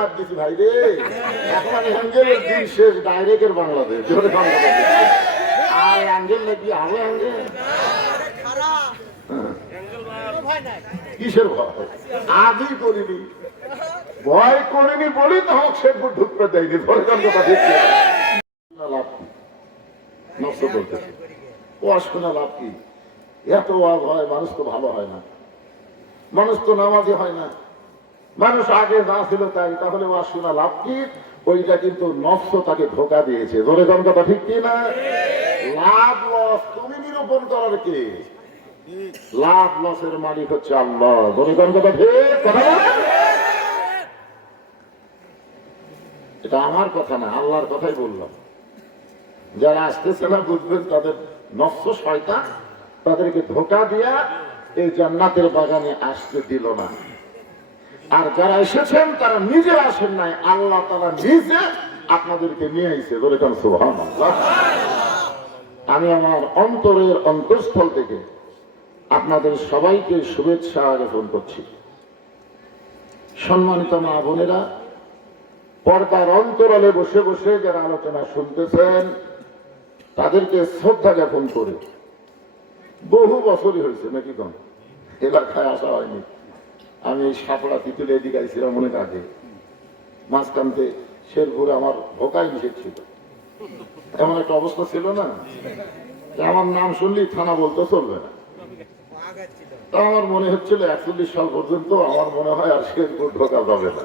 বাদ দিছি ভাই রে, এখন আমি অ্যাঙ্গেলের দিন শেষ, ডাইরেক্টের বাংলাদেশ। আর অ্যাঙ্গেল নাকি আরো অ্যাঙ্গেল, কিসের ভয়? আজই করিনি, ভয় করিনি বলি তো আমাকে শেখপুর ঢুকতে দেয়নি। কথা ঠিক লাভ কি? নষ্ট করতেছে ওয়াজ শোনা লাভ কি? এত ওয়াজ হয়, মানুষ তো ভালো হয় না, মানুষ তো নামাজি হয় না, মানুষ আগে যা ছিল তাই। তাহলে ওয়াজ শোনা লাভ কি? ওইটা কিন্তু নফস তাকে ধোকা দিয়েছে। ধরে কোন কথা ঠিক কি না? লাভ লস তুমি নিরূপণ করার কে? লাভ লসের মালিক হচ্ছে আল্লাহ। ধরে কোন কথা ঠিক? কথা বলেন। এটা আমার কথা না, আল্লাহর কথাই বললাম। যারা আসতেছে না বুঝবেন তাদের নফস শয়তান তাদেরকে ধোকা দিয়া এই জান্নাতের বাগানে আসতে দিল না। আর যারা এসেছেন তারা নিজে আসেন নাই, আল্লাহ তাআলা নিজে আপনাদেরকে নিয়ে আইছে। বলে কেন সুবহানাল্লাহ। আমি আমার অন্তরের অন্তঃস্থল থেকে আপনাদের সবাইকে শুভেচ্ছা জ্ঞাপন করছি। সম্মানিত মা বোনেরা, পর্দার অন্তরালে বসে বসে যারা আলোচনা শুনতেছেন তাদেরকে শ্রদ্ধা জ্ঞাপন করে বহু বছরই হয়েছে নাকি কোন এলাকায় আসা হয়নি। আমি সাপড়া তিতুলে এদিকে আইছিলাম অনেক আগে, মাঝখানতে শেরপুরে আমার ভোকাই নিষেধ ছিল। এমন একটা অবস্থা ছিল না যে আমার নাম শুনলেই থানা বলতে চলবে না। তা আমার মনে হচ্ছিল 41 সাল পর্যন্ত আমার মনে হয় আর শেরপুর ঢোকা যাবে না।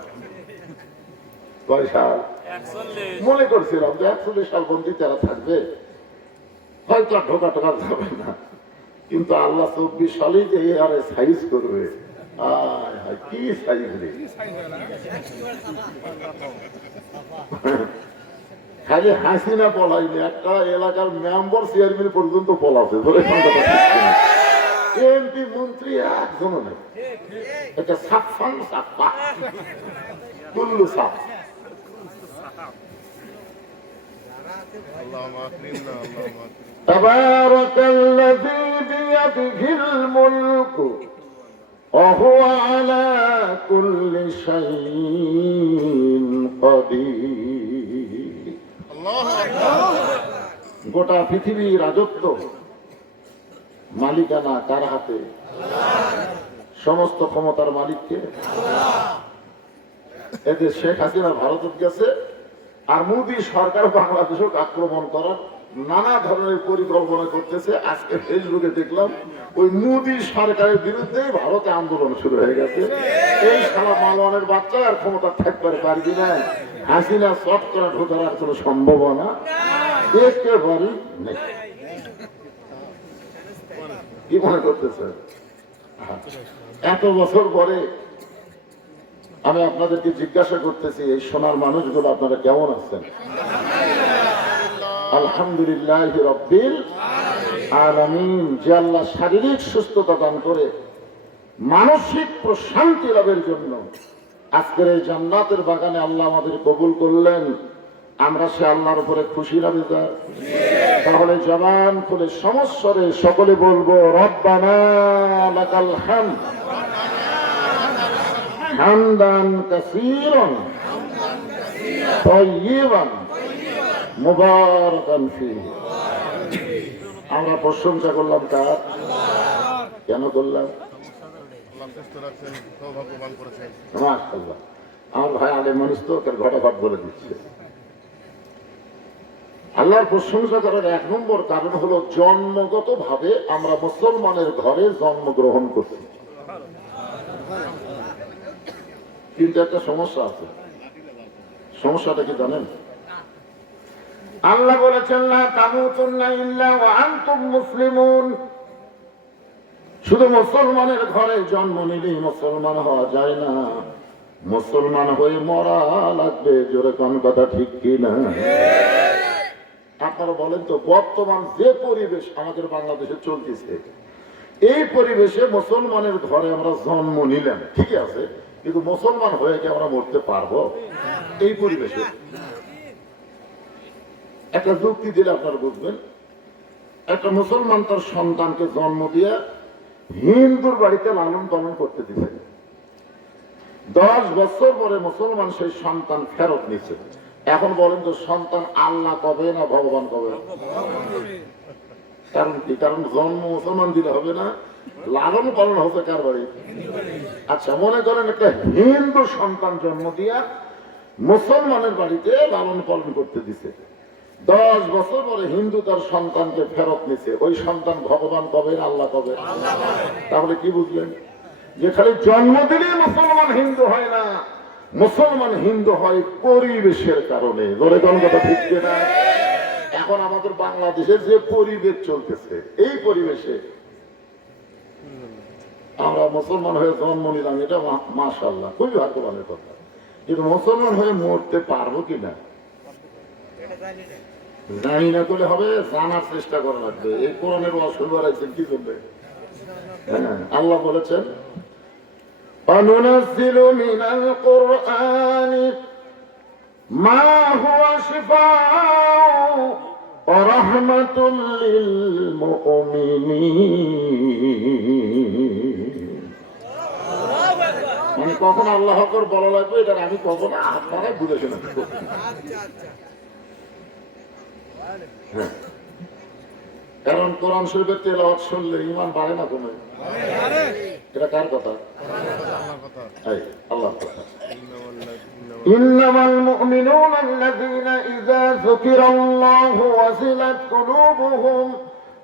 কয় সাল? মনে করছিলাম যে 41 সাল বন্দি তারা থাকবে, হয়তো আর ঢোকা টোকা যাবে না। কিন্তু আল্লাহ 24 সালেই যে আরে সাইজ করবে, কি সাইজ রে! খালি হাসিনা পলাইনি, একটা এলাকার মেম্বার চেয়ারম্যান পর্যন্ত পলাছে। ধরে এমপি মন্ত্রী একজনও নেই। এটা সাফান সাফা কুল্লু সাফ। تبارك الذي بيده الملك وهو على كل شيء قدير। গোটা পৃথিবীর রাজত্ব মালিকানা কার হাতে? সমস্ত ক্ষমতার মালিককে। এতে শেখ হাসিনা ভারতে গেছে, আর মোদী সরকার বাংলাদেশকে আক্রমণ করার নানা ধরনের পরিকল্পনা করতেছে। আজকে ফেসবুকে দেখলাম ওই মোদী সরকারের বিরুদ্ধে ভারতে আন্দোলন শুরু হয়ে গেছে। এই সারা মালওয়ানের বাচ্চা আর ক্ষমতা থাকতে পারবি না, হাসিনা শর্ট করা ঢোকার আর কোনো সম্ভাবনা একেবারেই নেই। কি মনে করতেছে? এত বছর পরে আমি আপনাদেরকে জিজ্ঞাসা করতেছি, এই সোনার মানুষগুলো আপনারা কেমন আছেন? আলহামদুলিল্লাহ রাব্বিল আলামিন। যে আল্লাহ শারীরিক সুস্থতা দান করে মানসিক প্রশান্তি লাভের জন্য আজকের এই জান্নাতের বাগানে আল্লাহ আমাদের কবুল করলেন, আমরা সে আল্লাহর উপরে খুশি না বেজার? তাহলে জবান খুলে সমস্বরে সকলে বলবো রব্বানা লাকাল হামদ হামদান কাসীরান তাইয়িবান মুবারাকান ফীহি। আমরা প্রশংসা করলাম কার? কেন করলাম? মাশাআল্লাহ, আমার ভাই আলেম মানুষ তো তার ঘটাঘট বলে দিচ্ছে। আল্লাহর প্রশংসা করার এক নম্বর কারণ হলো জন্মগত ভাবে আমরা মুসলমানের ঘরে জন্মগ্রহণ করছি। কিন্তু একটা সমস্যা আছে। সমস্যাটা কি জানেন? আল্লাহ বলেছেন লা তামুতুন্না ইল্লা ওয়া আনতুম মুসলিমুন। শুধু মুসলমানের ঘরে জন্ম নিলেই মুসলমান হওয়া যায় না, মুসলমান হয়ে মরা লাগবে। জোরে কোন কথা ঠিক কি না? আপনারা বলেন তো, বর্তমান যে পরিবেশ আমাদের বাংলাদেশে চলতেছে, এই পরিবেশে মুসলমানের ঘরে আমরা জন্ম নিলাম, ঠিক আছে, কিন্তু মুসলমান হয়ে কি আমরা মরতে পারবো? এই পরিবেশে একটা যুক্তি দিলে আপনারা বুঝবেন। একটা মুসলমান তার সন্তানকে জন্ম দিয়ে হিন্দুর বাড়িতে লালন পালন করতে দিচ্ছে, 10 বছর পরে মুসলমান সেই সন্তান ফেরত নিচ্ছে। এখন বলেন তো সন্তান আল্লাহ কবে না ভগবান কবে? কারণ কি? কারণ জন্ম মুসলমান দিলে হবে না, লালন পালন হচ্ছে কার বাড়ি? আচ্ছা মনে করেন একটা হিন্দু সন্তান জন্ম দিয়া মুসলমানের বাড়িতে লালন পালন করতে দিছে, 10 বছর পরে হিন্দু তার সন্তানকে ফেরত নিছে, ওই সন্তান ভগবান কবে না আল্লাহ কবে? তাহলে কি বুঝলেন? যে খালি জন্ম দিলে মুসলমান হিন্দু হয় না, মুসলমান হিন্দু হয় পরিবেশের কারণে। ধরে কোন কথা ঠিক না? এখন আমাদের বাংলাদেশের যে পরিবেশ চলতেছে, এই পরিবেশে আমরা মুসলমান হয়ে জন্ম নিলাম, এটা মাশাআল্লাহ খুবই ভাগ্যবানের কথা। কিন্তু মুসলমান হয়ে মরতে পারবো কিনা জানি না, করলে হবে, জানার চেষ্টা করা লাগবে। এই কোরআনের ওয়াসুল বাড়াইছেন কি জন্য? আল্লাহ বলেছেন وَنُنَزِّلُ مِنَ الْقُرْآنِ مَا هُوَ شِفَاءٌ وَرَحْمَةٌ لِّلْمُؤْمِنِينَ। মানে কখন আল্লাহ আকবার বলা লাগবে এটা আমি কখন আপনারা বুঝে শোনা। কারণ কোরআন শরীফের তেলাওয়াত শুনলে ঈমান বাড়ে না কমে? এটা কার কথা? আল্লাহর কথা। ইন্নামাল মুমিনুনা আল্লাযীনা ইযা যুকিরাল্লাহু ওয়াজিলাত কুলুবুহুম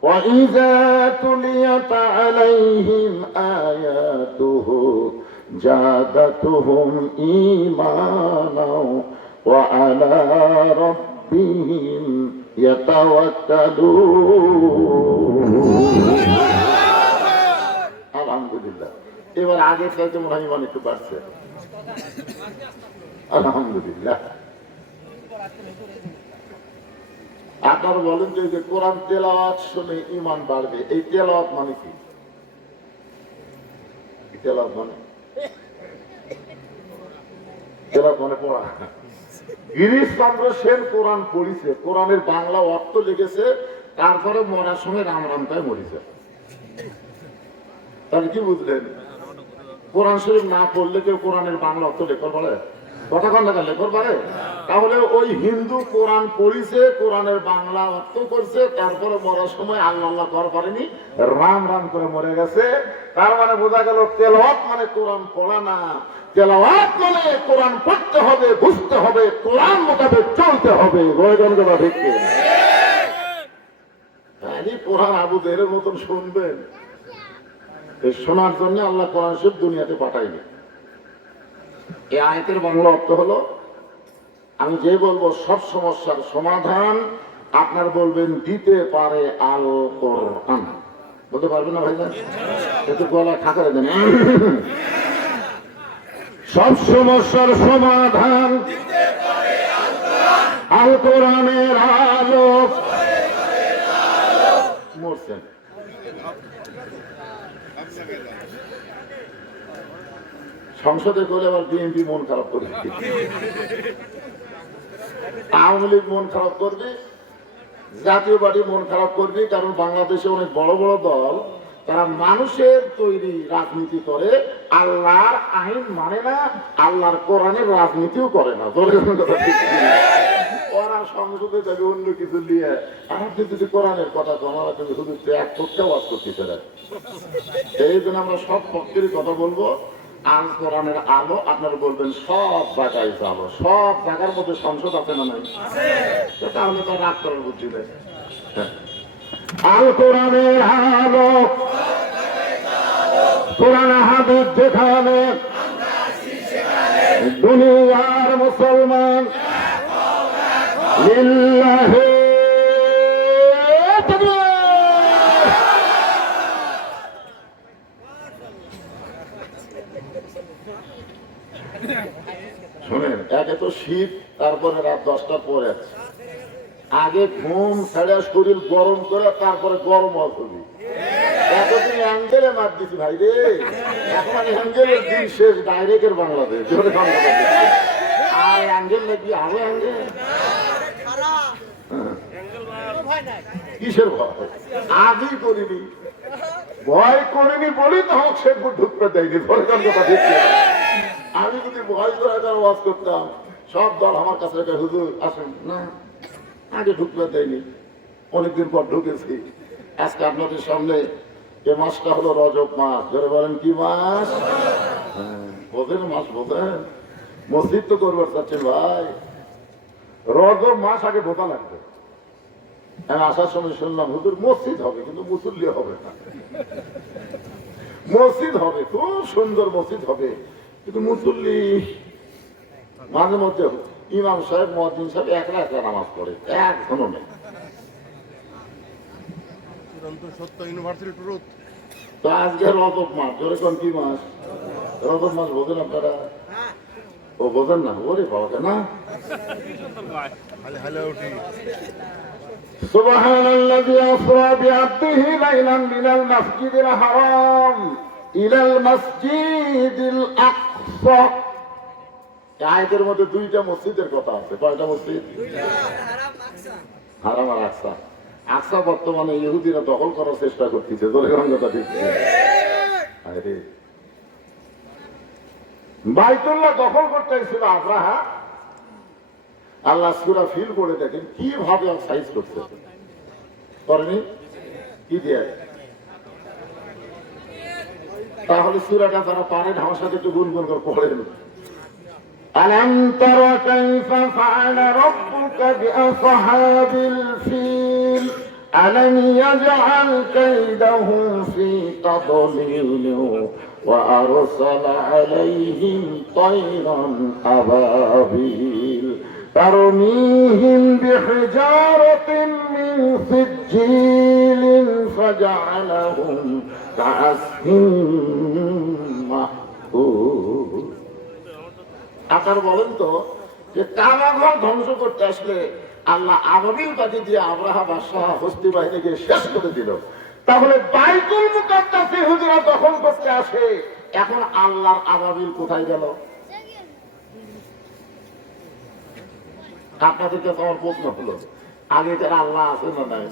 ওয়া ইযা তুলিয়াত আলাইহিম আয়াতুহু জাদাতুহুম ঈমানাও ওয়া আলা রাব্বিহিম ইয়াতাওয়াক্কালুন। আলহামদুলিল্লাহ। এবার আগে চাইতে মনে হয় ইমান একটু বাড়ছে। আলহামদুলিল্লাহ। আপনারা বলেন যে কোরআন তেলাওয়াত শুনে ইমান বাড়বে, এই তেলাওয়াত মানে কি? তেলাওয়াত মানে পড়া। গিরিশচন্দ্র সেন কোরআন পড়িছে, কোরআনের বাংলা অর্থ লিখেছে, তারপরে মরার সময় রাম রাম তাই মরিছে। তাহলে কি বুঝলেন? কোরআন শরীফ না পড়লে কেউ কোরআনের বাংলা অর্থ লেখর পারে? কথা কন না লেখর পারে? তাহলে ওই হিন্দু কোরআন পড়িছে, কোরআনের বাংলা অর্থ করছে, তারপরে মরার সময় আল্লাহ আল্লাহ কর পারেনি, রাম রাম করে মরে গেছে। তার মানে বোঝা গেল তেলাওয়াত মানে কোরআন পড়া না, তেলাওয়াত মানে কোরআন পড়তে হবে, বুঝতে হবে, কোরআন মোতাবেক চলতে হবে। ঠিক কোরআন আবু জেহেলের মতন শুনবেন, এই শোনার জন্য আল্লাহ কোরআন শরীফ দুনিয়াতে পাঠায়নি। এই আয়াতের বাংলা অর্থ হলো, আমি যে বলবো সব সমস্যার সমাধান আপনার বলবেন দিতে পারে আল কোরআন। বলতে পারবেন না ভাইজান? একটু গলা খাকারে দেন। সব সমস্যার সমাধান আল কোরআনের আলো। মরছেন সংসদে করে আবার বিএনপি মন খারাপ করবে, আওয়ামী লীগ মন খারাপ করবে, জাতীয় পার্টি মন খারাপ করবে। কারণ বাংলাদেশে অনেক বড় বড় দল, তারা মানুষের তৈরি রাজনীতি করে, আল্লাহর আইন মানে না, আল্লাহর কোরআনের রাজনীতিও করে না। ওরা সংসদে যাবে অন্য কিছু নিয়ে, আপনি যদি কোরআনের কথা কমারা কিন্তু শুধু এক পক্ষে ওয়াজ করতেছে না। এই জন্য আমরা সব পক্ষেরই কথা বলবো। আল কোরআনের আলো আপনারা বলবেন সব জায়গায় আলো, সব জায়গার মধ্যে সংসদ আছে না নাই? তাহলে তো রাগ করার বুদ্ধি নেই। আল কোরআনের আলো, কোরআন হাদিস যেখানে, দুনিয়ার মুসলমান লিল্লাহি তাকবীর। শোনেন, একে তো শীত, তারপরে রাত 10টা পরে আছে, আগে ঘুম ছেড়ে শরীর গরম করে তারপরে গরম হবে। এতদিন অ্যাঙ্গেলে মার দিচ্ছি ভাই রে, এখন অ্যাঙ্গেলের দিন শেষ, ডাইরেক্টের বাংলাদেশ। আর অ্যাঙ্গেল নাকি আরো অ্যাঙ্গেল? কিসের ভয়? আগেই করিনি, ভয় করিনি বলি তো হোক সে ঢুকতে দেয়নি। কথা ঠিক আমি যদি ভয় করে ওয়াজ করতাম, সব দল আমার কাছে একটা হুজুর আসেন না, আগে ঢুকতে দেয়নি, অনেকদিন পর ঢুকেছি। আজকে আপনাদের সামনে এ মাসটা হলো রজব মাস। ধরে বলেন কি মাস? বোঝেন মাস, বোঝেন? মসজিদ তো করবার চাচ্ছেন ভাই, রজব মাস আগে বোঝা লাগবে। আমি আসার সময় শুনলাম হুজুর মসজিদ হবে কিন্তু মুসল্লি হবে না। মসজিদ হবে, খুব সুন্দর মসজিদ হবে, কিন্তু মুসল্লি মাঝে মধ্যে ইমাম সাহেব মুয়াজ্জিন সাহেব একলা একলা নামাজ পড়ে, একজনও নেই। তো আজকে রজব মাস, ধরে কোন কি মাস? রজব মাস বোঝেন আপনারা? ও বোঝেন না? ওরে বাবা না। سبحان الذي أسرى بعبده ليلا من المسجد الحرام إلى المسجد الأقصى। আয়াতের মধ্যে দুইটা মসজিদের কথা আছে। কয়টা মসজিদ? হারাম আর আকসা। আকসা বর্তমানে ইহুদিরা দখল করার চেষ্টা করতেছে। কথা ঠিক। বাইতুল্লাহ দখল করতে ছিল আব্রাহা। আল্লাহ সূরা ফিল করে দেখেন কিভাবে সাইজ করছে, করেনি কি দিয়ে? তাহলে সূরাটা যারা পারেন আমার সাথে একটু গুনগুন করে পড়েন। আলাম তারা কাইফা ফাআলা রাব্বুকা বিআসহাবিল ফিল আলাম ইয়াজআল কাইদাহুম ফি তাদলিল ওয়া আরসালা আলাইহিম তায়রান আবাবিল ترميهم بحجارة من سجيل فجعلهم كعصف مأكول। আকার বলেন তো যে কাবাঘর ধ্বংস করতে আসলে আল্লাহ আবাবিল পাখি দিয়ে আব্রাহা বাদশাহ হস্তি বাহিনীকে শেষ করে দিল। তাহলে বাইতুল মুকাদ্দাস ইহুদিরা দখল করতে আসে, এখন আল্লাহর আবাবিল কোথায় গেল? আপনাদের কাছে আমার প্রশ্ন হলো, আগে যারা আল্লাহ আছে না নাই?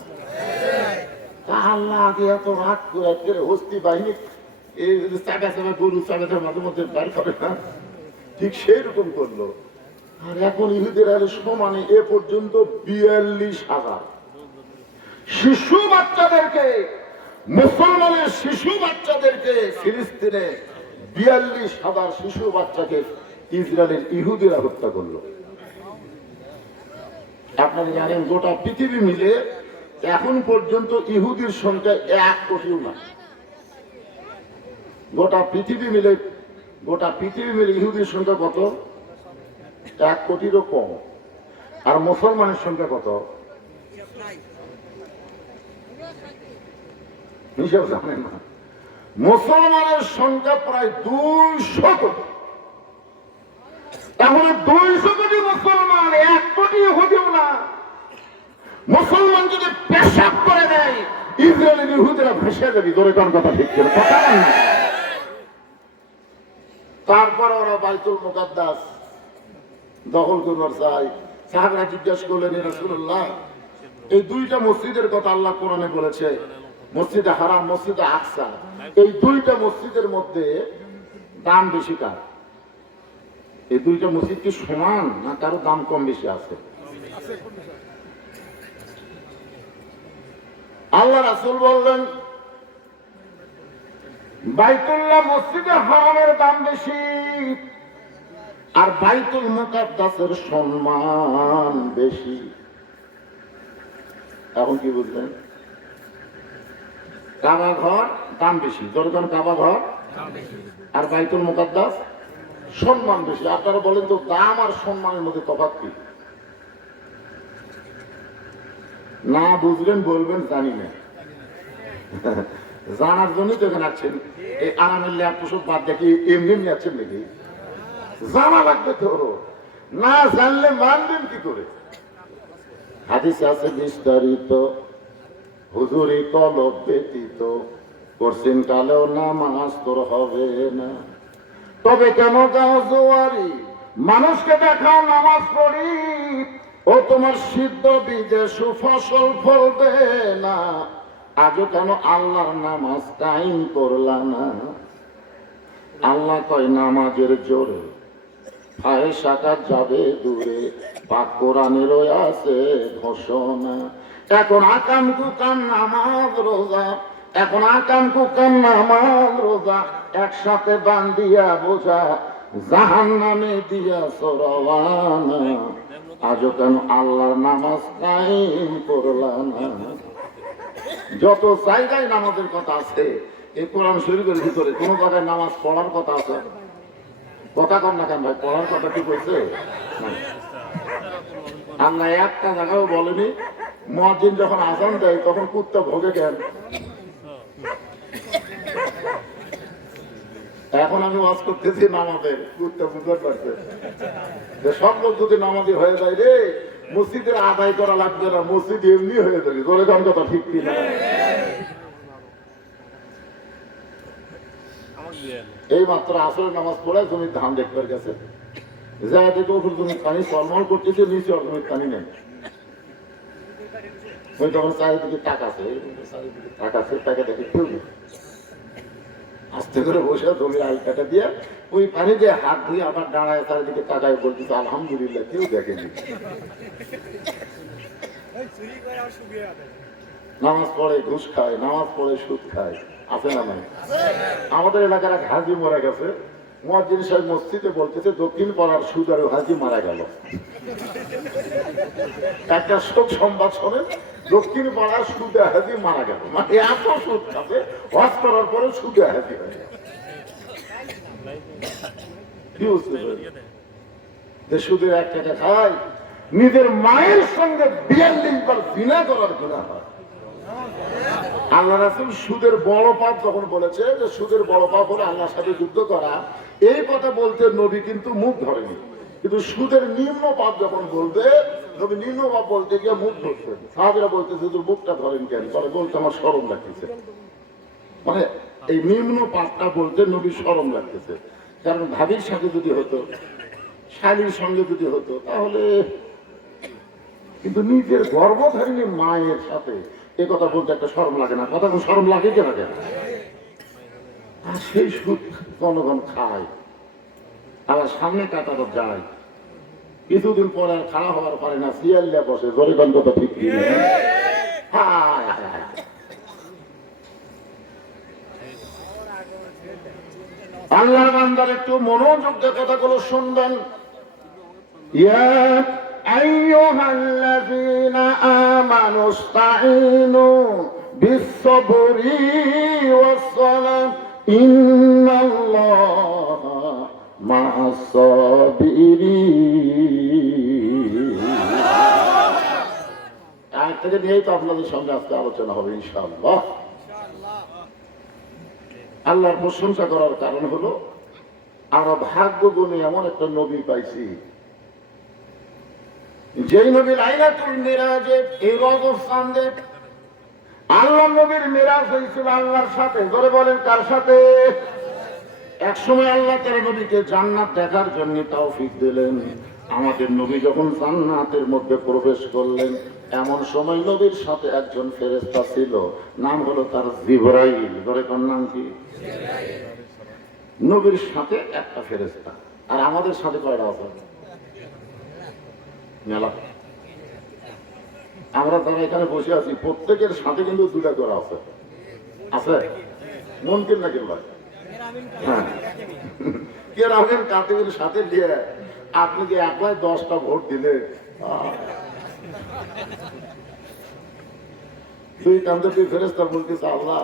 আল্লাহ আগে এত রাগ করে হস্তি বাহিনী গরু চাপে মাঝে মধ্যে বাড়ি করে না, ঠিক সেই রকম করলো। আর এখন ইহুদিরা সমানে এ পর্যন্ত ৪২,০০০ শিশু বাচ্চাদেরকে, মুসলমানের শিশু বাচ্চাদেরকে, ফিলিস্তিনে ৪২,০০০ শিশু বাচ্চাকে ইসরায়েলের ইহুদিরা হত্যা করলো। আপনারা জানেন গোটা পৃথিবী মিলে এখন পর্যন্ত ইহুদির সংখ্যা ১ কোটিও না। গোটা পৃথিবী মিলে ইহুদির সংখ্যা কত? ১ কোটিরও কম। আর মুসলমানের সংখ্যা কত? হিসাব জানেন না। মুসলমানের সংখ্যা প্রায় ২০০ কোটি। তাহলে ২০০ কোটি মুসলমান, ১ কোটি ইহুদিও না। মুসলমান যদি পেশাব করে দেয় ইসরায়েলের ইহুদিরা ভেসে যাবে। ধরে কোন কথা ঠিক ছিল? তারপর ওরা বাইতুল মুকাদ্দাস দখল করবার চাই। সাহাবারা জিজ্ঞাসা করলেন, ইয়া রাসূলুল্লাহ, এই দুইটা মসজিদের কথা আল্লাহ কোরআনে বলেছে, মসজিদে হারাম, মসজিদে আকসা, এই দুইটা মসজিদের মধ্যে দাম বেশি কার? এই দুইটা মসজিদ কি সমান না কারো দাম কম বেশি আছে? আল্লাহ রাসূল বললেন, বাইতুল্লাহ মসজিদে হারামের দাম বেশি, আর বাইতুল মুকাদ্দাসের সম্মান বেশি। এখন কি বুঝলেন? কাবা ঘর দাম বেশি, যখন কাবা ঘর, আর বাইতুল মুকাদ্দাস সম্মান বেশি। আপনারা বলেন তো দাম আর সম্মানের মধ্যে তফাৎ কি? না বুঝলেন বলবেন জানি না, জানার জন্যই তো এখানে আছেন। এই আরামের ল্যাপটপ বাদ দেখি এমনি আছেন নাকি? জানা লাগবে তো, না জানলে মানবেন কি করে? হাদিসে আছে বিস্তারিত, হুজুরি তলব ব্যতীত করছেন কালেও নামাজ তোর হবে না। তবে কেন যাও জোয়ারি, মানুষকে দেখাও নামাজ পড়ি, ও তোমার সিদ্ধ বীজে সুফসল ফলবে না। আজও কেন আল্লাহর নামাজ কায়েম করলা না? আল্লাহ কয় নামাজের জোরে ফাহেশাটা যাবে দূরে, পাক কোরআনেরও আছে ঘোষণা। এখন আকাম কুকাম নামাজ রোজা, এখন আকাম কুকাম নামাজ রোজা একসাথে বান্ধিয়া বোঝা, জাহান্নামে দিয়া সরওয়ানা। আজও কেন আল্লাহর নামাজ কায়েম করলাম না? যত জায়গায় নামাজের কথা আছে এই কোরআন শরীফের ভিতরে কোন জায়গায় নামাজ পড়ার কথা আছে? কথা কম না কেন ভাই, পড়ার কথা কি বলছে? আল্লাহ একটা জায়গাও বলেনি মুয়াজ্জিন যখন আযান দেয় তখন কুত্তা ভোগে কেন? এখন আমি ওয়াজ করতেছি নামাজের, কুত্তা বুঝতে পারছে যে সব লোক যদি নামাজি হয়ে যায় রে মসজিদের আদায় করা লাগবে না, মসজিদ এমনি হয়ে যাবে। বলে কোন কথা ঠিক কি না? এই মাত্র আসরের নামাজ পড়ে জমির ধান দেখবার গেছে, যা দেখে ওপর জমির পানি সলমল করতেছে, নিচে ওর জমির পানি নেই। ওই তখন চারিদিকে তাকাছে, তাকাছে, তাকে দেখে কেউ নেই। আস্তে করে বসে জমির আলকাটা দিয়ে ওই পানি দিয়ে হাত ধুয়ে আবার দাঁড়ায় চারিদিকে তাকায় বলতেছে আলহামদুলিল্লাহ কেউ দেখেনি। নামাজ পড়ে ঘুষ খায়, নামাজ পড়ে সুদ খায়, আছে না নাই? আমাদের এলাকার এক হাজি মারা গেছে, মুয়াজ্জিন সাহেব মসজিদে বলতেছে দক্ষিণ পাড়ার সুদ আর হাজি মারা গেল। একটা শোক সংবাদ শোনেন, দক্ষিণ পাড়ার সুদে হাজি মারা গেল, মানে এত সুদ খাবে ওয়াজ করার পরে সুদে হাজি হয়ে গেল। কি বুঝতে পারেন যে সুদের 1 টাকা খায়, নিজের মায়ের সঙ্গে 42 বার জিনা করার গুনাহ হয়। আল্লাহ রাসূল সুদের বড় পাপ যখন বলেছে যে সুদের বড় পাপ হলো আল্লাহর সাথে যুদ্ধ করা, এই কথা বলতে নবী কিন্তু মুখ ধরেনি। কিন্তু সুদের নিম্ন পাপ যখন বলবে, নবী নিম্ন পাপ বলতে গিয়ে মুখ ধরছেন। সাহাবীরা বলতেছে তোর মুখটা ধরেন কেন? বলে বলতে আমার শরম লাগতেছে। মানে এই নিম্ন পাপটা বলতে নবী শরম লাগতেছে, কারণ ভাবির সাথে যদি হতো, শালীর সঙ্গে যদি হতো তাহলে, কিন্তু নিজের গর্ভধারিণী মায়ের সাথে এ কথা বলতে একটা শরম লাগে না? কথা শরম লাগে কেন? আর সেই সুদ জনগণ খায়, আবার সামনে কাটাতে যায়, কিছুদিন পরে আর খাড়া হওয়ার পারে না, সিয়াল্লা বসে। জরিগণ কথা ঠিক কি? আল্লাহর বান্দার একটু মনোযোগ দিয়ে কথাগুলো শুনবেন। ইয়া আইয়ুহাল্লাযীনা আমানু ইসতাঈনু বিস-সাবরি ওয়াস-সালাত ইন্নাল্লাহা মা'আস-সাবিরিন। আয়াত থেকে নিয়েই তো আপনাদের সঙ্গে আজকে আলোচনা হবে ইনশাআল্লাহ। আল্লাহর প্রশংসা করার কারণ হলো আমরা ভাগ্য গুণে এমন একটা নবী পাইছি, যেই নবী লাইলাতুল মিরাজে এই রজব চাঁদে আল্লাহ নবীর মিরাজ হয়েছিল আল্লাহর সাথে। ধরে বলেন কার সাথে? এক সময় আল্লাহ তার নবীকে জান্নাত দেখার জন্য তৌফিক দিলেন। আমাদের নবী যখন জান্নাতের মধ্যে প্রবেশ করলেন, এমন সময় নবীর সাথে একজন ফেরেশতা ছিল, নাম হলো তার জিবরাইল। ধরে কোন নাম কি? নবীর সাথে একটা ফেরেশতা, আর আমাদের সাথে কয়টা আছে? মেলা। আমরা যারা এখানে বসে আছি প্রত্যেকের সাথে কিন্তু 2টা করে আছে। আছে মনকিন নাকি ভাই? হ্যাঁ, কেরামের কাতিবের সাথে দিয়ে আপনি যে একলাই 10টা ভোট দিলে, তুই কান্দে তুই ফেরেশতা বলতেছে আল্লাহ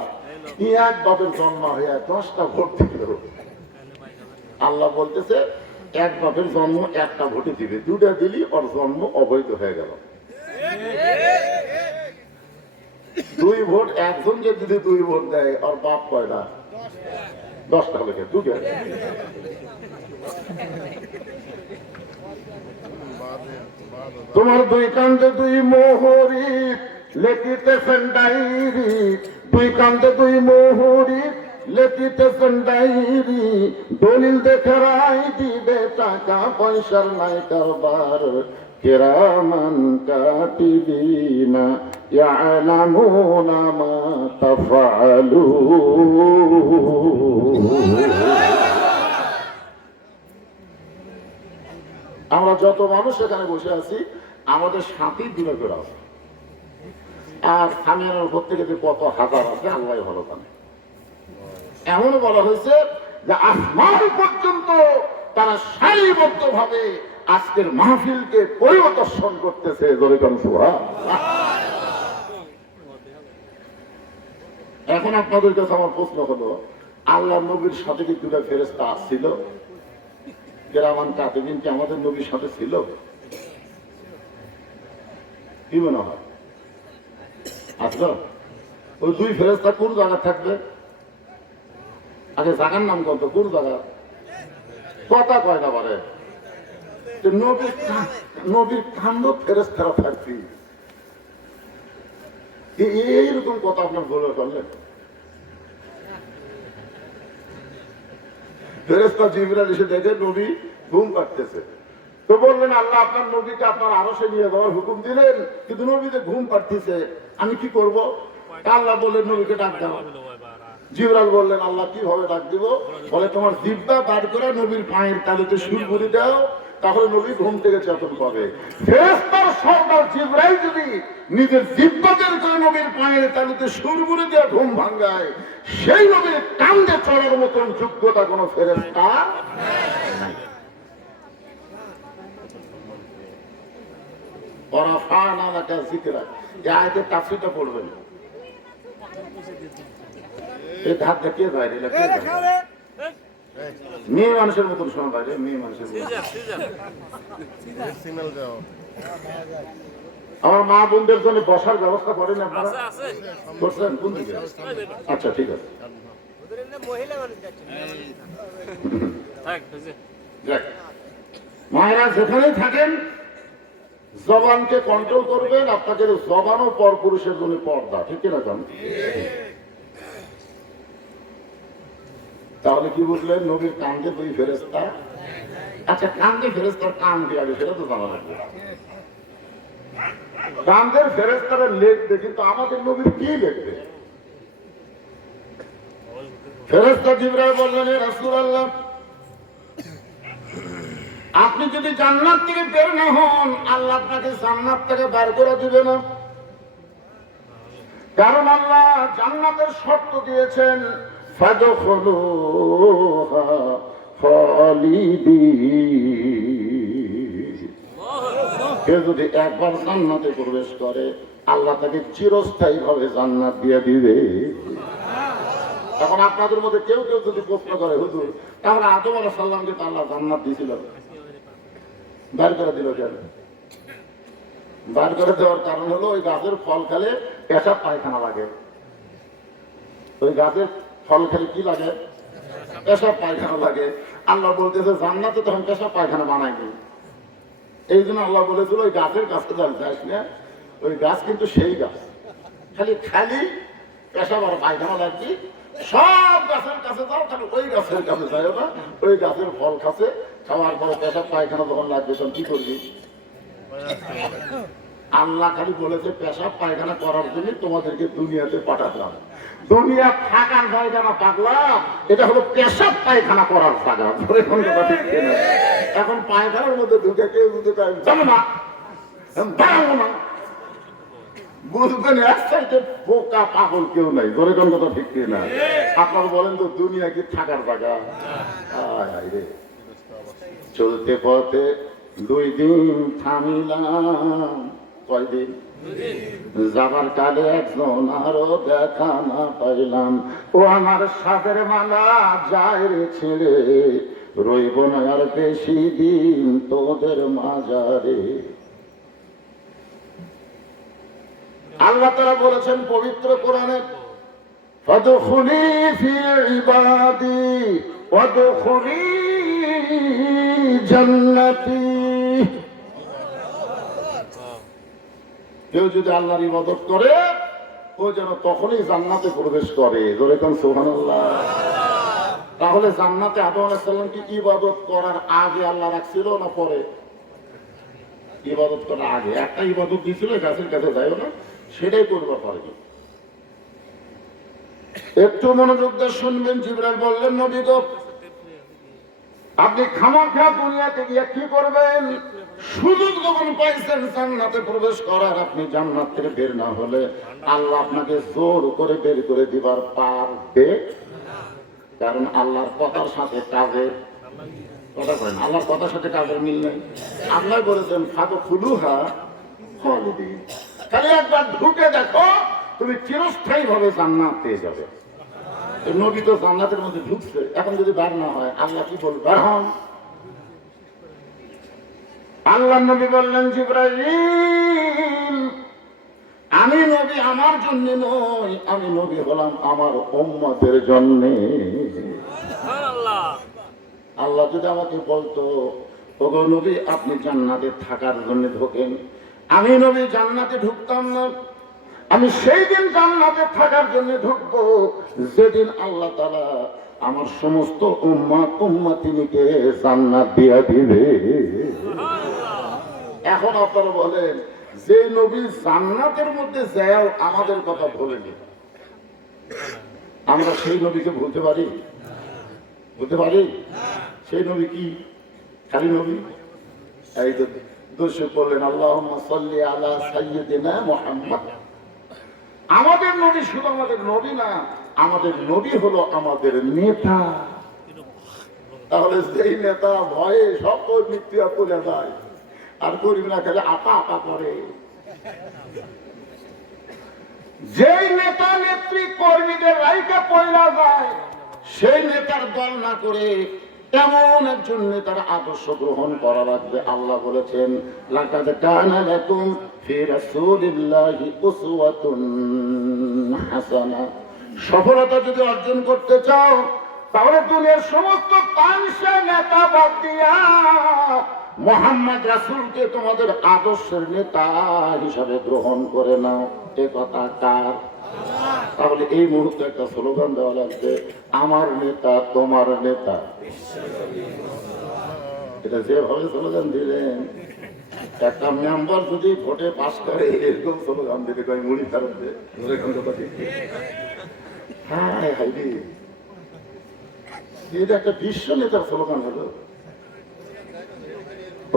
এক বাপের জন্ম হয়ে 10টা ভোট দিল। আল্লাহ বলতেছে এক বাপের জন্ম একটা ভোটে দিবে, 2টা দিলি ওর জন্ম অবৈধ হয়ে গেল। 2 ভোট, একজন যে যদি 2 ভোট দেয় ওর বাপ কয়টা? 10টা হবে। 2টা। তোমার 2 কান্দে 2 মোহরি লেখিতেছেন ডায়েরি, 2 কান্দে 2 মোহরি লেখিতেছেন ডায়েরি, দলিল দেখে রায় দিবে, টাকা পয়সার নাই কারবার, কিরামান কাতিবিনা ইয়ালামুনা মা তাফআলুন। আমরা যত মানুষ এখানে বসে আছি আমাদের সাথী দূরে করে আছে, আর সামিয়ানার উপর থেকে যে কত হাজার আছে আল্লাহ ভালো জানে। এমন বলা হয়েছে যে আসমান পর্যন্ত তারা সারিবদ্ধ ভাবে আজকের মাহফিলকে পরিদর্শন করতেছে। এখন আপনাদের কাছে আমার প্রশ্ন হলো, আল্লাহ নবীর সাথে কি দুটা ফেরেশতা আসছিল? কেরামান কাতিবিন কি আমাদের নবীর সাথে ছিল? কি মনে হয় আসলো? ওই দুই ফেরেশতা কোন জায়গা থাকবে? আগে জায়গার নাম কত? কোন জায়গা? কথা কয় না পারে নবীর কান্ড ফেরেশতারা থাকছি, এইরকম কথা আপনার বলে করলেন। ফেরেশতা জিবরাইল এসে দেখে নবী ঘুম পাড়তেছে, তো বললেন আল্লাহ আপনার নবীকে আপনার আরশে নিয়ে যাওয়ার হুকুম দিলেন, কিন্তু নবী যে ঘুম পাড়তেছে আমি কি করব? আল্লাহ বললেন নবীকে ডাক দাও। জিবরাইল বললেন আল্লাহ কিভাবে ডাক দিব? বলে তোমার জিহ্বা বার করে নবীর পায়ের তালুতে সুর করে দাও, তাহলে নবী ঘুম থেকে চেতন পাবে। ফেরেশতার সর্দার জিবরাইল যদি নিজের জিহ্বা বের করে নবীর পায়ের তালুতে সুর করে দেওয়া ঘুম ভাঙ্গায়, সেই নবীর কান্দে চড়ার মতন যোগ্যতা কোন ফেরেশতা নাই। ওরাফানা লাকা যিকরা, এই আয়াতের তাফসীরটা পড়বেন। এই ধার দেখিয়ে বাইরে মেয়ে মানুষের মতন শোনা, বাইরে মেয়ে মানুষের মতন। আমার মা বোনদের জন্য বসার ব্যবস্থা করেন আপনারা? করছেন কোন দিকে? আচ্ছা ঠিক আছে। মায়েরা যেখানেই থাকেন জবানকে কন্ট্রোল করবেন। আপনাকে জবান ও পর পুরুষের জন্য পর্দা, ঠিক কিনা জান? তাহলে কি বুঝলেন? নবীর কান্দে দুই ফেরেশতা। আচ্ছা কান্দে ফেরেশতার কান কি আগে সেটা তো জানা লাগবে। কান্দের ফেরেশতারা লিখবে, কিন্তু আমাদের নবীর কি লিখবে? ফেরেশতা জিবরাইল বললেন হে রাসূলুল্লাহ, আপনি যদি জান্নাত থেকে বের না হন আল্লাহ আপনাকে জান্নাত থেকে বের করে দিবে না, কারণ আল্লাহ জান্নাতের শর্ত দিয়েছেন ফাদখুলুহা খালিদিন। কেউ যদি একবার জান্নাতে প্রবেশ করে আল্লাহ তাকে চিরস্থায়ী ভাবে জান্নাত দিয়ে দিবে। এখন আপনাদের মধ্যে কেউ কেউ যদি প্রশ্ন করে হুজুর তাহলে আদম আলাইহিস সালামকে তো আল্লাহ জান্নাত দিয়েছিল, বার করে দিল কেন? বার করে দেওয়ার কারণ হলো ওই গাছের ফল খেলে পেশাব পায়খানা লাগে। ওই গাছের ফল খেলে কি লাগে? পেশাব পায়খানা লাগে। আল্লাহ বলতেছে জান্নাতে তখন পেশাব পায়খানা বানায়নি, এই জন্য আল্লাহ বলেছিল ওই গাছের কাছে যাস না, ওই গাছ কিন্তু সেই গাছ, খালি খালি পেশাব আর পায়খানা লাগবে। সব গাছের কাছে যাও, খালি ওই গাছের কাছে যাও না, ওই গাছের ফল খাচ্ছে, খাওয়ার পরে পেশাব পায়খানা যখন লাগবে তখন কি করবি? আল্লাহ খালি বলেছে পেশাব পায়খানা করার জন্য তোমাদেরকে দুনিয়াতে পাঠাতাম। দুনিয়া থাকার জায়গা না পাগলা, এটা হলো পেশাব পায়খানা করার জায়গা। এখন পায়খানার মধ্যে ঢুকে কেউ বুঝতে যাবো না, না বুঝবেন এক সাইডে বোকা পাগল কেউ নাই। ধরে কোন কথা ঠিক না? আপনারা বলেন তো দুনিয়া কি থাকার জায়গা? চলতে পথে 2 দিন থামিলাম, কয়দিন? যাবার কালে একজন আরো দেখা না পাইলাম, ও আমার সাদের মালা যায় রে ছেড়ে, রইব না আর বেশি দিন তোদের মাঝারে। আল্লাহ তাআলা বলেছেন পবিত্র কোরআনে, ফাদখুলি ফি ইবাদি ওয়াদখুলি জান্নাতি। কেউ যদি আল্লাহর ইবাদত করে ও যেন তখনই জান্নাতে প্রবেশ করে। জোরে কোন সুবহানাল্লাহ। তাহলে জান্নাতে আদম আলাইহিস সালামকে ইবাদত করার আগে আল্লাহ রাখছিল না পরে? ইবাদত করার আগে একটা ইবাদত দিয়েছিল, গাছের কাছে যাইও না, সেটাই করবার পরে। একটু মনোযোগ দিয়ে শুনবেন। জিবরাইল বললেন নবী গো, আপনি খামাখা দুনিয়াতে গিয়ে কি করবেন? সুযোগ যখন পাইছেন জান্নাতে প্রবেশ করার, আপনি জান্নাত থেকে বের না হলে আল্লাহ আপনাকে জোর করে বের করে দিবার পারবে। কারণ আল্লাহর কথার সাথে কাজের কথা বলেন, আল্লাহর কথার সাথে কাজের মিল নেই। আল্লাহ বলেছেন ফাঁকো খুলুহা খালিদিন, খালি একবার ঢুকে দেখো, তুমি চিরস্থায়ী ভাবে জান্নাত পেয়ে যাবে। নবী তো জান্নাতের মধ্যে ঢুকছে, এখন যদি বার না হয় আল্লাহ কি বলবে? বার হন। আল্লাহ নবী বললেন জিবরাইল, আমি নবী আমার জন্য নই, আমি নবী হলাম আমার উম্মতের জন্য। আল্লাহ যদি আমাকে বলতো ওগো নবী আপনি জান্নাতে থাকার জন্য ঢোকেন, আমি নবী জান্নাতে ঢুকতাম না। আমি সেই দিন জান্নাতে থাকার জন্য ঢুকবো যেদিন আল্লাহ তাআলা আমার সমস্ত উম্মতিকে জান্নাত দিয়ে দিবে। এখন আপনারা বলেন, যে নবী জান্নাতের মধ্যে যাও আমাদের কথা বলেনি, আমরা সেই নবীকে ভুলতে পারি? বলতে পারি? সেই নবী কি খালি নবী? এই তো দোষে বললেন আল্লাহুম্মা সাল্লি আলা সাইয়্যিদিনা মুহাম্মদ। আমাদের নবী শুধু আমাদের নবী না, আমাদের নবী হলো আমাদের নেতা। তাহলে যেই নেতা ভয়ে সব মৃত্যু পড়ে যায়, আর করিব না খালি আপা আপা করে। যেই নেতা নেত্রী কর্মীদের রাইকা পয়লা যায়, সেই নেতার দল না করে এমন একজন নেতার আদর্শ গ্রহণ করা লাগবে। আল্লাহ বলেছেন লাকাদ কানা লাকুম ফি রাসূলিল্লাহি উসওয়াতুন হাসানা। সফলতা যদি অর্জন করতে চাও তাহলে দুনিয়ার সমস্ত তামসা নেতা বাদ দিয়া মুহাম্মদ রাসূলকে তোমাদের আদর্শের নেতা হিসাবে গ্রহণ করে নাও। এ কথা কার? তাহলে এই মুহূর্তে একটা স্লোগান দেওয়া লাগবে, আমার নেতা তোমার নেতা। এটা যেভাবে স্লোগান দিলেন, একটা মেম্বার যদি ভোটে পাস করে এরকম স্লোগান দিতে কয় মুড়ি ফেরত দে। হ্যাঁ হাইরি, এটা একটা বিশ্ব নেতার স্লোগান হলো।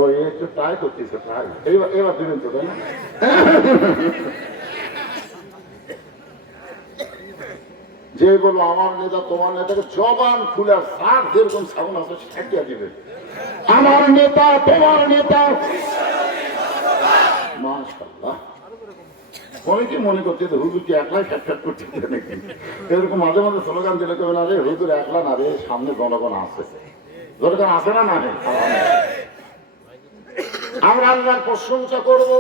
ওই একটু ট্রাই করতেছে, ট্রাই এবার দিবেন তো, তাই না? যে বলবো আমার নেতা তোমার নেতাকে জবান খুলে সার যেরকম সাউন্ড আছে সেটা দিবে, আমার নেতা তোমার নেতা। মাশাআল্লাহ। অনেকে মনে করছে হুজুর কি একলাই ফ্যাট করছে নাকি, এরকম মাঝে মাঝে স্লোগান দিলে কেউ না রে হুজুর একলা না রে, সামনে জনগণ আছে, জনগণ আছে না? না, আমরা আল্লাহর প্রশংসা করব।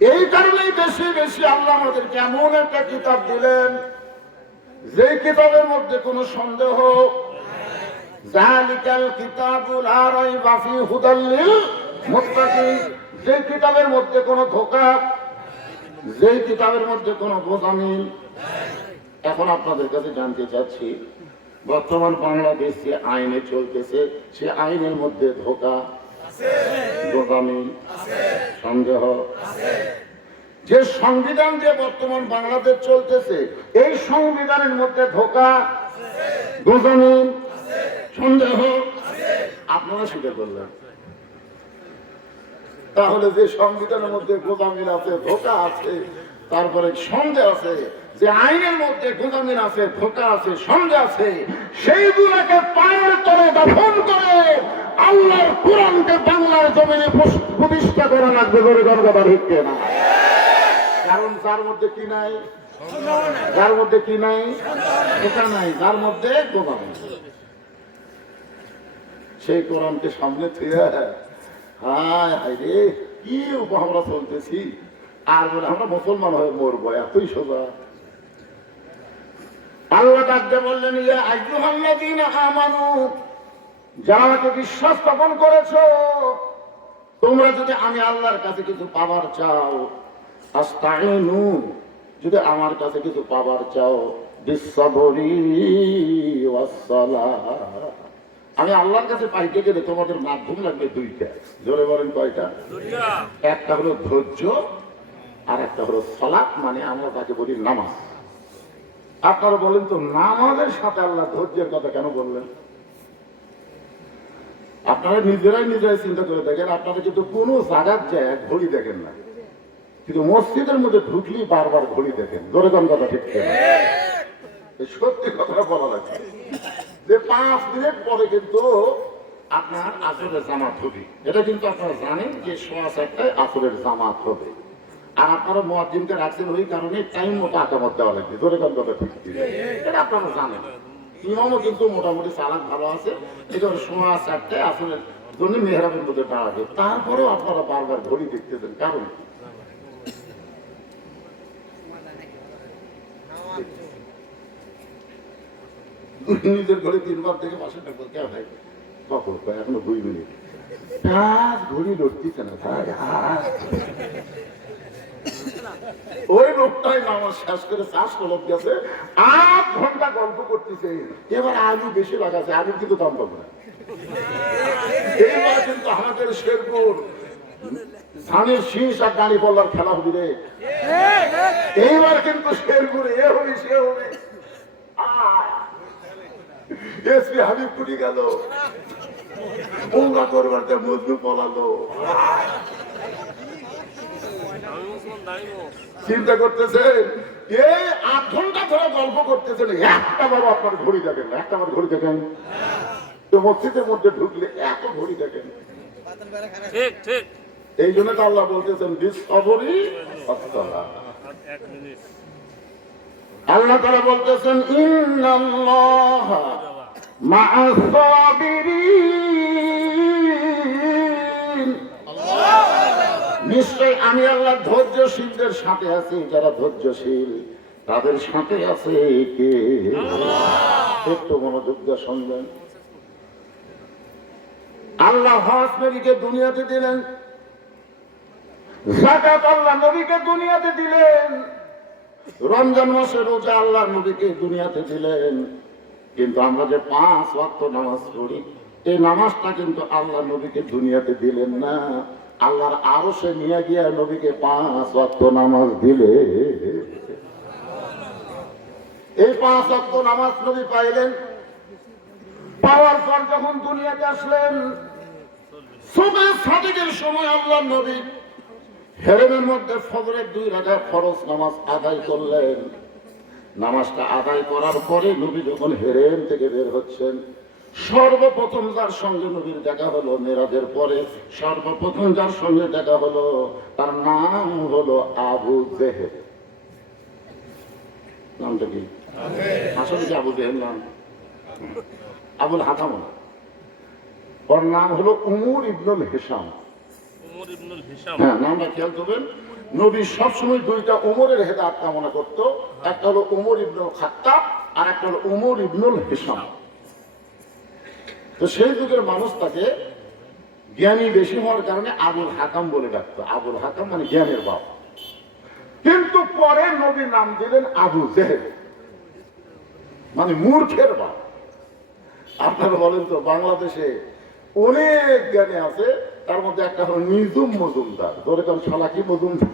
এই কারণেই বেশি বেশি আল্লাহ আমাদেরকে এমন একটা কিতাব দিলেন যে কিতাবের মধ্যে কোনো সন্দেহ, যালিকাল কিতাবু লা রাইবা ফি হুদাল লিল মুত্তাকিন, যে কিতাবের মধ্যে কোনো ধোঁকা, যে কিতাবের মধ্যে কোনো গোজামিল। এখন আপনাদের কাছে জানতে চাচ্ছি, বর্তমান বাংলাদেশ যে আইনে চলতেছে সে আইনের মধ্যে ধোঁকা, গোজামিল, সন্দেহ। যে সংবিধান দিয়ে বর্তমান বাংলাদেশ চলতেছে এই সংবিধানের মধ্যে ধোঁকা, গোজামিল, সন্দেহ আপনারা স্বীকার করলেন। তাহলে যে সংবিধানের মধ্যে গোজামিল আছে, ধোঁকা আছে, তারপরে সন্দেহ আছে, যে আইনের মধ্যে গোজামিল আছে, ধোঁকা আছে, সন্দেহ আছে, সেইগুলোকে পায়ের তলে দফন করে আল্লাহর কোরআনকে বাংলার জমিনে প্রতিষ্ঠা করা লাগবে বলে কথা ঢুকছে না। কারণ যার মধ্যে কি নাই, যার মধ্যে কি নাই, ধোঁকা নাই, যার মধ্যে গোজামিল, সেই কোরআনকে সামনে থুয়ে হায় হায় রে কি আমরা চলতেছি, আর বলে আমরা মুসলমান হয়ে মরবো, এতই সোজা। আল্লাহ ডাকতে বললেন ইয়া আইয়ুহাল্লাযীনা আমানু, যারা আমাকে বিশ্বাস স্থাপন করেছো, তোমরা যদি আমি আল্লাহর কাছে কিছু পাবার চাও, আস্তাইনু, যদি আমার কাছে কিছু পাবার চাও, বিসসাবরি ওয়াস সালাহ, আমি আল্লাহর কাছে পাইতে গেলে তোমাদের মাধ্যম লাগবে দুইটা। জোরে বলেন কয়টা? একটা হলো ধৈর্য, আর একটা হলো সালাত, মানে আমরা তাকে বলি নামাজ। আপনারা বলেন তো নামাজের সাথে আল্লাহ ধৈর্যের কথা কেন বললেন? আপনারা নিজেরাই চিন্তা করে দেখেন, আপনারা কিন্তু কোনো জায়গার যায় ঘড়ি দেখেন না, কিন্তু মসজিদের মধ্যে ঢুকলেই বারবার ঘড়ি দেখেন। জোরে কোন কথা ঠিক কিনা? সত্যি কথা বলা লাগছে যে 5 মিনিট পরে কিন্তু আপনার আসরের জামাত হবে। এটা কিন্তু আপনারা জানেন যে 4:15টায় আসরের জামাত হবে। আর আপনারা মুয়াজ্জিনকে রাখছেন ওই কারণে টাইম মতো আকামত দেওয়া লাগবে। জোরে কোন কথা ঠিক কিনা? এটা আপনারা জানেন। ইমামও কিন্তু মোটামুটি চালাক ভালো আছে, এটা 4:15টায় আসরের জন্য মেহরাবের মধ্যে দাঁড়াবে। তারপরেও আপনারা বারবার ঘড়ি দেখতেছেন, কারণ নিজের ঘরে 3 বার থেকে পাশে ডাকবো, কে ভাই কখন এখনো 2 মিনিট, কাজ ঘড়ি লড়তেছে না ভাই। ওই লোকটাই নামাজ শেষ করে চাষ কলপ গেছে, 8 ঘন্টা গল্প করতেছে। এবার আলু বেশি লাগাছে, আলু কিন্তু দাম পাবো না। এইবার কিন্তু আমাদের শেরপুর ধানের শীষ আর গাড়ি পল্লার খেলা হবে রে। এইবার কিন্তু শেরপুর এ হবে সে হবে। এসপি হাবিব টুটি গেল, ওঙ্গা করবার মজনু পলালো। চিন্তা করতেছেন এই 8 ঘন্টা ধরে গল্প করতেছেন, একটা বারো আপনার ঘড়ি দেখেন না, একটা বার ঘড়ি দেখেন তো মসজিদের মধ্যে ঢুকলে এত ঘড়ি দেখেন। ঠিক ঠিক, এই জন্য তো আল্লাহ বলতেছেন আল্লাহ তাআলা বলতেছেন ইন্নাল্লাহা মা'আস সাবিরিন, নিশ্চয় আমি আল্লাহ ধৈর্যশীলদের সাথে আছি। যারা ধৈর্যশীল তাদের সাথে আছে কে? একটু মনোযোগ দিয়ে শুনবেন। আল্লাহ হজ নবীকে দুনিয়াতে দিলেন, যাকাত আল্লাহ নবীকে দুনিয়াতে দিলেন, রমজান মাসে রোজা আল্লাহ নবীকে দুনিয়াতে দিলেন। কিন্তু আমরা যে 5 ওয়াক্ত নামাজ পড়ি, এই নামাজটা কিন্তু আল্লাহ নবীকে দুনিয়াতে দিলেন না, আল্লাহর আরশে নিয়ে গিয়ে নবীকে 5 ওয়াক্ত নামাজ দিলে। এই 5 ওয়াক্ত নামাজ নবী পাইলেন, পাওয়ার পর যখন দুনিয়াতে আসলেন, সুবহ সাদিকের সময় আল্লাহ নবী হেরেমের মধ্যে ফজরের 2 রাকাত ফরজ নামাজ আদায় করলেন। নামাজটা আদায় করার পরে নবী যখন হেরেম থেকে বের হচ্ছেন, সর্বপ্রথম যার সঙ্গে নবীর দেখা হলো মেরাজের পরে, সর্বপ্রথম যার সঙ্গে দেখা হলো তার নাম হলো আবু জেহেল। নামটা কি? আসলে কি আবু জেহেল নাম? আবুল হাকাম, ওর নাম হলো উমর ইবনুল হিশাম। হ্যাঁ, নামটা খেয়াল করবেন। নবী সবসময় 2টা উমরের হেদায়েত কামনা করত, একটা হলো উমর ইবনুল খাত্তাব আর একটা হলো উমর ইবনুল হিশাম। তো সেই যুগের মানুষ তাকে জ্ঞানী বেশি হওয়ার কারণে আবুল হাকাম বলে ডাকতো। আবুল হাকাম মানে জ্ঞানের বাপ। কিন্তু পরে নবী নাম দিলেন আবু জেহেল, মানে মূর্খের বাপ। আপনারা বলেন তো, বাংলাদেশে অনেক জ্ঞানী আছে, তার মধ্যে একটা হলো নিজুম মজুমদার। ধরে কারণ সালাকি মজুমদার।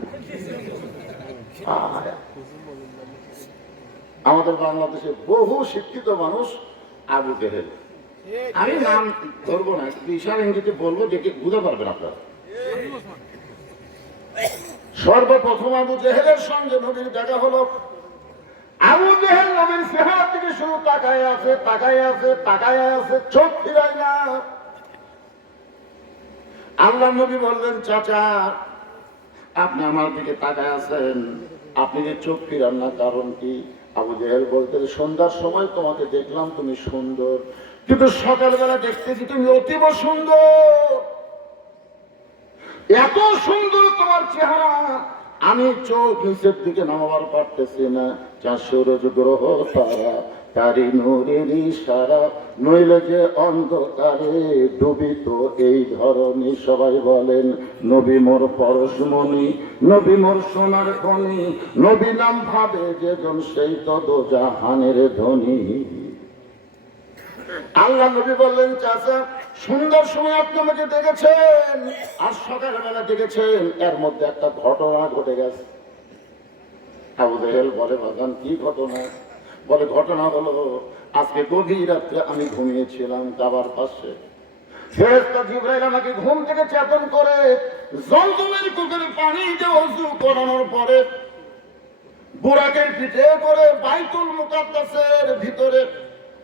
আমাদের বাংলাদেশে বহু শিক্ষিত মানুষ আবু জেহেল। আমি নাম ধরবো না, ইশারা ইঙ্গিতে বলবো, দেখে বুঝতে পারবেন আপনারা। সর্বপ্রথম আবু জেহেলের সঙ্গে নবীর দেখা হলো। আবু জেহেল নবীর চেহারার দিকে শুধু তাকায় আছে, তাকায় আছে, তাকায় আছে, চোখ ফিরায় না। আল্লাহ নবী বললেন, চাচা আপনি আমার দিকে তাকায় আছেন, আপনি যে চোখ ফিরান না, কারণ কি? আবু জেহেল বলতেন, সন্ধ্যার সময় তোমাকে দেখলাম তুমি সুন্দর, কিন্তু সকালবেলা দেখতেছি তুমি অতীব সুন্দর। এত সুন্দর তোমার চেহারা, আমি চোখ নিচের দিকে নামাবার পারতেছি না। 400 গ্রহ তারা তারি নূরের ইশারা, নইলে যে অন্ধকারে ডুবিত এই ধরনী। সবাই বলেন নবী মোর পরশমণি, নবী মোর সোনার খনি, নবী নাম ভাবে যেজন সেই তো দোজাহানের ধনী। আল্লাহ নবী বললেন, চাচা সুন্দর সময় আপনি আমাকে দেখেছেন আর সকালবেলা দেখেছেন, এর মধ্যে একটা ঘটনা ঘটে গেছে। আবু জেহেল বলে, বাগান কি ঘটনা? বলে, ঘটনা হলো আজকে গভীর রাত্রে আমি ঘুমিয়েছিলাম কাবার পাশে, ফেরেশতা জিবরাইল আমাকে ঘুম থেকে চেতন করে জমজমের কুকুরে পানি দিয়ে ওযু করানোর পরে বুরাকের পিঠে করে বাইতুল মুকাদ্দাসের ভিতরে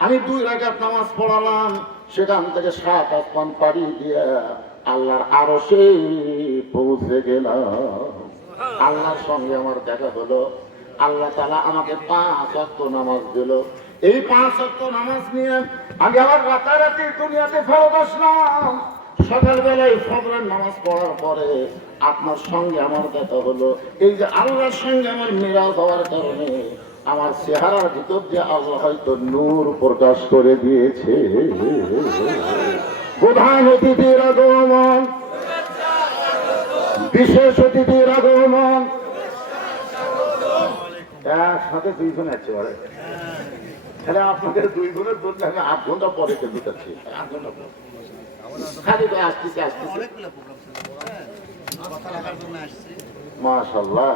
আমি 2 রাকাত নামাজ পড়ালাম। সেখান থেকে 7 আসমান পাড়ি দিয়ে আল্লাহর আরশে পৌঁছে গেলাম। আল্লাহর সঙ্গে আমার দেখা হলো। আল্লাহ তাআলা আমাকে 5 ওয়াক্ত নামাজ দিল। এই 5 ওয়াক্ত নামাজ নিয়ে আমি আবার রাতারাতি দুনিয়াতে ফেরত আসলাম। সকালবেলায় ফজরের নামাজ পড়ার পরে আপনার সঙ্গে আমার দেখা হলো। এই যে আল্লাহর সঙ্গে আমার মিলাদ হওয়ার কারণে আমার চেহারার ভিতর দিয়ে আল্লাহ হয়তো নূর প্রকাশ করে দিয়েছে। প্রধান অতিথির আগমন, বিশেষ অতিথির আগমন, একসাথে 2 জন আছে বলে। তাহলে আপনাদের 2 গুণের জন্য আমি 8 ঘন্টা পরে খেলতে চাচ্ছি। 8 ঘন্টা পরে খালি তো আসতেছি। অনেকগুলো প্রোগ্রাম ছিল কথা রাখার জন্য আসছি। মাশাআল্লাহ।